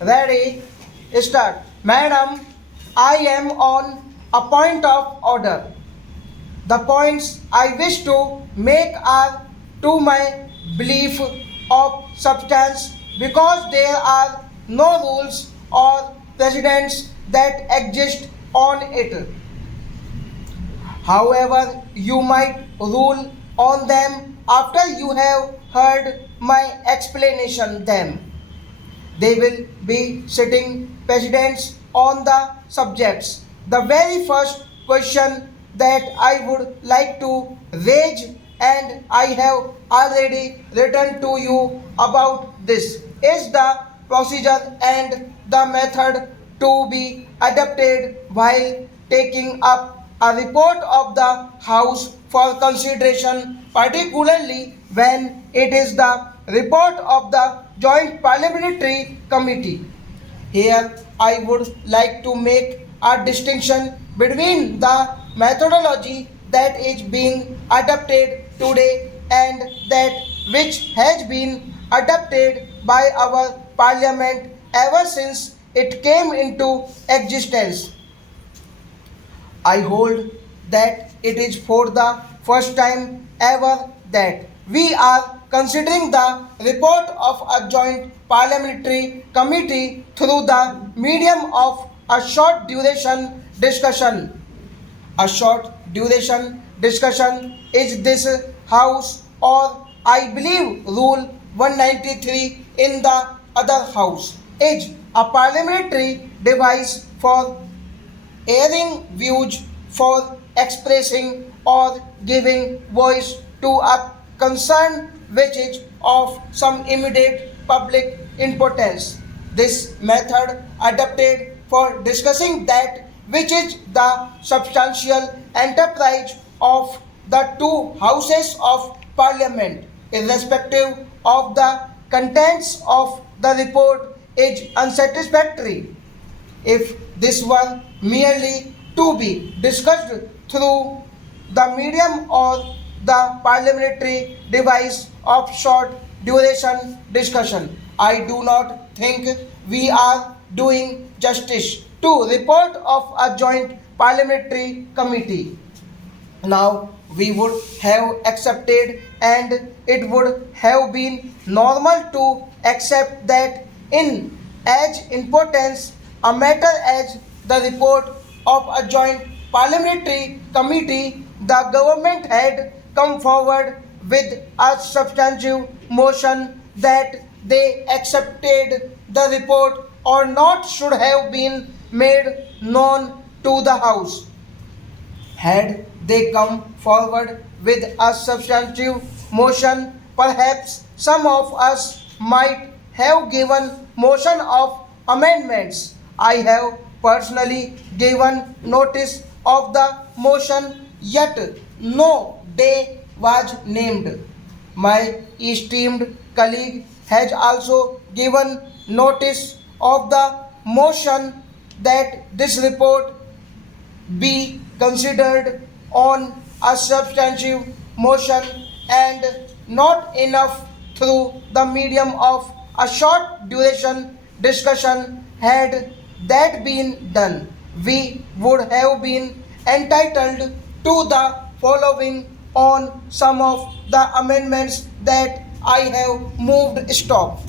Ready? Start. Madam, I am on a point of order. The points I wish to make are to my belief of substance because there are no rules or precedents that exist on it. However, you might rule on them after you have heard my explanation them. They will be setting precedents on the subjects. The very first question that I would like to raise, and I have already written to you about this, is the procedure and the method to be adopted while taking up a report of the House for consideration, particularly when it is the report of the Joint Parliamentary Committee. Here, I would like to make a distinction between the methodology that is being adopted today and that which has been adopted by our Parliament ever since it came into existence. I hold that it is for the first time ever that we are considering the report of a joint parliamentary committee through the medium of a short duration discussion. A short duration discussion is this house, or I believe rule 193 in the other house, is a parliamentary device for airing views, for expressing or giving voice to a concern which is of some immediate public importance. This method adopted for discussing that which is the substantial enterprise of the two houses of parliament, irrespective of the contents of the report, is unsatisfactory. If this were merely to be discussed through the medium or the parliamentary device of short duration discussion, I do not think we are doing justice to report of a joint parliamentary committee. Now we would have accepted, and it would have been normal to accept that in as importance a matter as the report of a joint parliamentary committee, the government had come forward with a substantive motion that they accepted the report or not should have been made known to the House. Had they come forward with a substantive motion, perhaps some of us might have given motion of amendments. I have personally given notice of the motion, yet no day was named. My esteemed colleague has also given notice of the motion that this report be considered on a substantive motion and not enough through the medium of a short duration discussion. Had that been done, we would have been entitled to the following on some of the amendments that I have moved. Stop.